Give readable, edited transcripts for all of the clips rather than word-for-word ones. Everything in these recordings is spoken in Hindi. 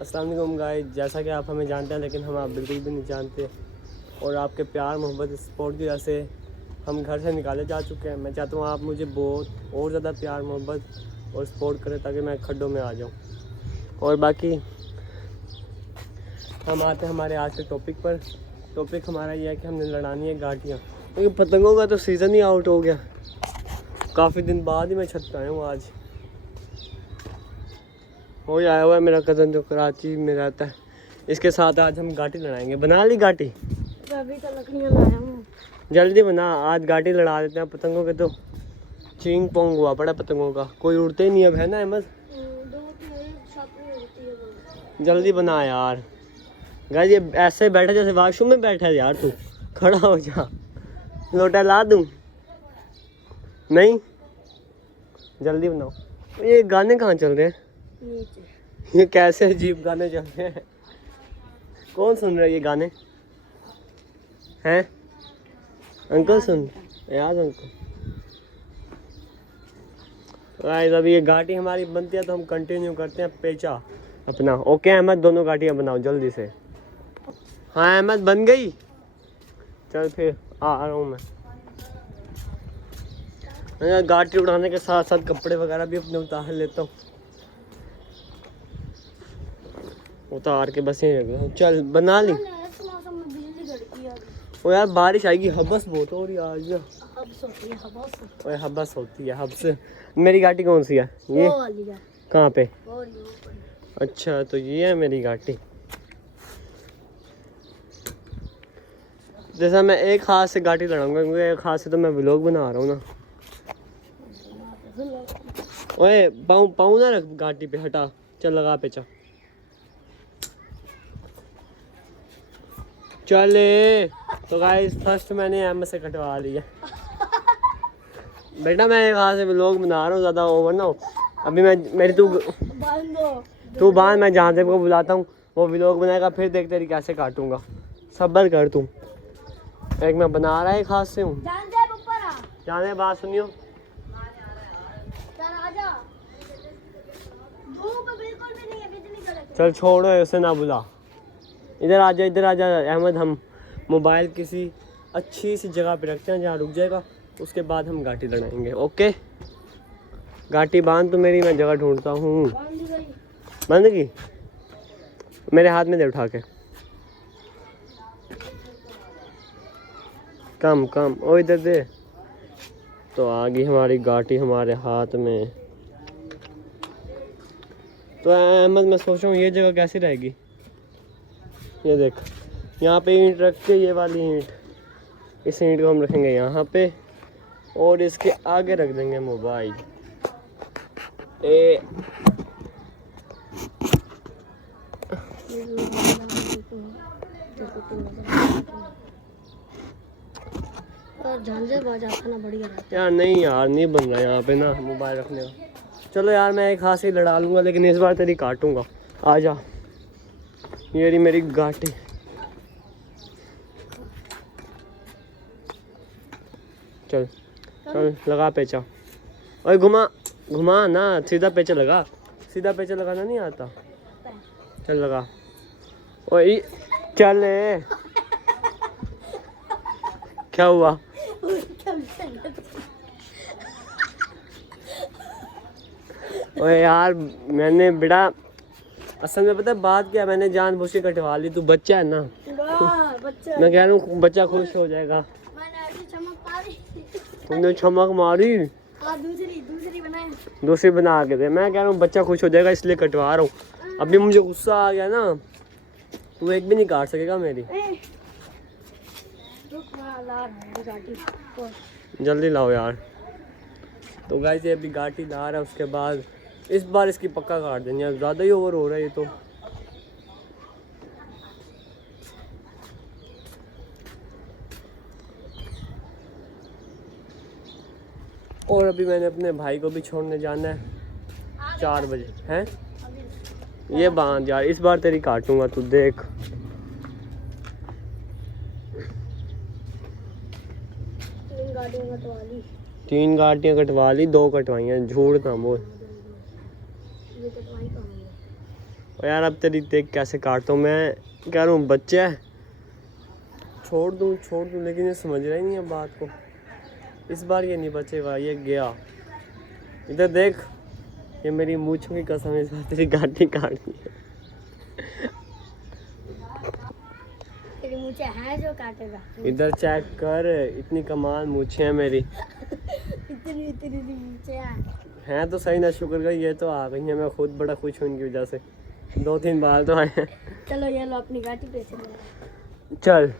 अस्सलाम वालेकुम गाइस, जैसा कि आप हमें जानते हैं लेकिन हम आप बिल्कुल भी नहीं जानते और आपके प्यार मोहब्बत सपोर्ट की वजह से हम घर से निकाले जा चुके हैं। मैं चाहता हूँ आप मुझे बहुत और ज़्यादा प्यार मोहब्बत और सपोर्ट करें ताकि मैं खड्डों में आ जाऊँ। और बाकी हम आते हैं हमारे आज के टॉपिक पर। टॉपिक हमारा यह है कि हमने लड़ानी है गाटियाँ, क्योंकि पतंगों का तो सीज़न ही आउट हो गया। काफ़ी दिन बाद ही मैं छत पर आया हूँ। आज वो आया हुआ है मेरा कज़न जो कराची में रहता है, इसके साथ आज हम गाटी लड़ाएंगे। बना ली गाटी? अभी तो लकड़ियाँ लाया हूँ। जल्दी बना, आज गाटी लड़ा देते हैं। पतंगों के तो चींग पोंग हुआ पड़ा पतंगों का, कोई उड़ते ही नहीं अब, है ना अहमद? जल्दी बना यार। गाइस ये ऐसे बैठा जैसे वाशरूम में बैठा है यार। तू खड़ा हो जा, लोटा ला दूँ? नहीं, जल्दी बनाओ। ये गाने कहाँ चल रहे हैं? ये कैसे अजीब गाने चल रहे हैं? कौन सुन रहा है ये गाने? हैं अंकल सुन याद अंकल। गाइस अभी ये गाटी हमारी बनती है तो हम कंटिन्यू करते हैं पेचा अपना। ओके अहमद, दोनों गाटियाँ बनाओ जल्दी से। हाँ अहमद बन गई, चल फिर आ रहा हूँ मैं। गाटी उड़ाने के साथ साथ कपड़े वगैरह भी अपने उतार लेता हूँ। उतार के बस यहीं रख दो। चल बना ली। ओ यार बारिश आएगी, हबस बहुत हो रही है आज। ओए हबस होती है, हबस। मेरी गाटी कौन सी है? ये कहाँ पे? अच्छा तो ये है मेरी गाटी। जैसा मैं एक हाथ से गाटी लड़ाऊंगा क्योंकि एक हाथ से तो मैं व्लॉग बना रहा हूँ ना। ओए पाँव ना रख गाटी पे, हटा। चल लगा पेचा। चले तो गाइस फर्स्ट मैंने अहमद से कटवा लिया। बेटा मैं एक हाथ से व्लॉग बना रहा हूँ, ज़्यादा ओवर ना हो। अभी मैं मेरी तू बांध, मैं जहाँ से को बुलाता हूँ वो व्लॉग बनाएगा, फिर देख तेरी कैसे काटूंगा। सब्र कर तू। एक मैं बना रहा है एक हाथ से हूँ। जाने बात सुनियो। चल छोड़ो उसे ना बुला। इधर आ जा, इधर आ जा अहमद। हम मोबाइल किसी अच्छी सी जगह पे रखते हैं जहाँ रुक जाएगा, उसके बाद हम गाटी लड़ाएंगे। ओके गाटी बांध तो मेरी, मैं जगह ढूंढता हूँ। बंद की मेरे हाथ में दे उठा के। कम कम ओ इधर दे। तो आ गई हमारी गाटी हमारे हाथ में। तो अहमद मैं सोच रहा हूँ ये जगह कैसी रहेगी। ये देख, यहाँ पे ईंट रख के, ये वाली ईंट, इस ईंट को हम रखेंगे यहाँ पे और इसके आगे रख देंगे मोबाइल। यार नहीं यार, नहीं बन रहा यहाँ पे ना मोबाइल रखने का। चलो यार मैं एक हाथ से लड़ा लूँगा, लेकिन इस बार तेरी काटूंगा। आ जा, ये रही मेरी गाटी। चल चल लगा पेचा। और घुमा घुमा ना, सीधा पेचा लगा। सीधा पेचा लगाना नहीं आता? चल लगा। ओए चल क्या हुआ? ओए यार मैंने बेटा असल में पता है बात क्या, मैंने जानबूझ के कटवा ली। तू बच्चा है ना, मैं कह रहा हूँ बच्चा खुश हो जाएगा। तुमने चमक मारी? दूसरी बना के दे। मैं कह रहा हूँ बच्चा खुश हो जाएगा इसलिए कटवा रहा हूँ। अभी मुझे गुस्सा आ गया ना, तू एक भी नहीं काट सकेगा मेरी। जल्दी लाओ यार। तो गाइस ये अभी गाटी ला रहा है, उसके बाद इस बार इसकी पक्का काट देंगे। ज़्यादा ही ओवर हो रहा है ये तो। और अभी मैंने अपने भाई को भी छोड़ने जाना है 4 बजे। हैं ये बांध यार, इस बार तेरी काटूंगा तू देख। तीन गाटियाँ कटवा ली, 2 कटवाई हैं। झूठ ना बोल। और यार अब तेरी देख कैसे काटता हूँ मैं, कह रहा हूँ बच्चा है, छोड़ दूँ लेकिन ये समझ रहा ही नहीं है बात को। इस बार ये नहीं बचेगा, ये गया। इधर देख, ये मेरी मूंछों की कसम है, इस बार तेरी गांठी काटनी है। तेरी मूंछें हैं जो काटेगा। इधर चेक कर, इतनी कमाल मूंछें हैं मेरी। इतनी मूंछें हैं तो सही ना, शुक्र कर ये तो आ गई हैं। मैं खुद बड़ा खुश हूँ इनकी वजह से। 2-3 बार तो आए हैं। चलो ये लो अपनी गाड़ी पे चलो। चल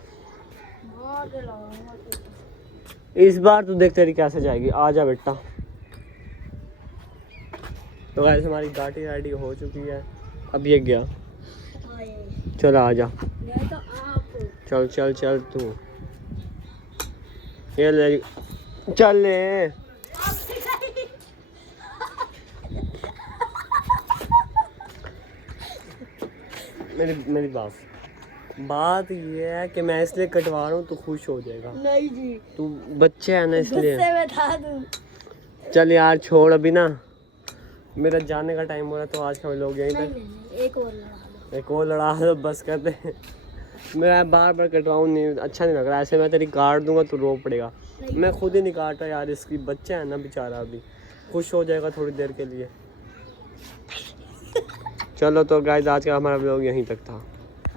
इस बार तो देख तेरी कैसे जाएगी। आ जा बेटा। तो गाइस हमारी गाड़ी रेडी हो चुकी है, अब ये गया। चल आ जा, ये तो आप चल चल चल तू, ये ले चल ले। मेरी बात ये है कि मैं इसलिए कटवा रहा हूँ, तू खुश हो जाएगा। नहीं जी, तू बच्चे है ना इसलिए। गुस्से में था तू। चल यार छोड़, अभी ना मेरा जाने का टाइम हो रहा है, तो आज का लोग यहीं तक। नहीं, एक और लगा लो। एक और लड़ा दो, बस कर दे। मैं बार बार कटवाऊँ नहीं, अच्छा नहीं लग रहा। ऐसे मैं तेरी काट दूंगा तो रो पड़ेगा। मैं खुद ही नहीं काट रहा यार, इसकी बच्चा है ना बेचारा, अभी खुश हो जाएगा थोड़ी देर के लिए। चलो तो गाइस आज का हमारा व्लॉग यहीं तक था।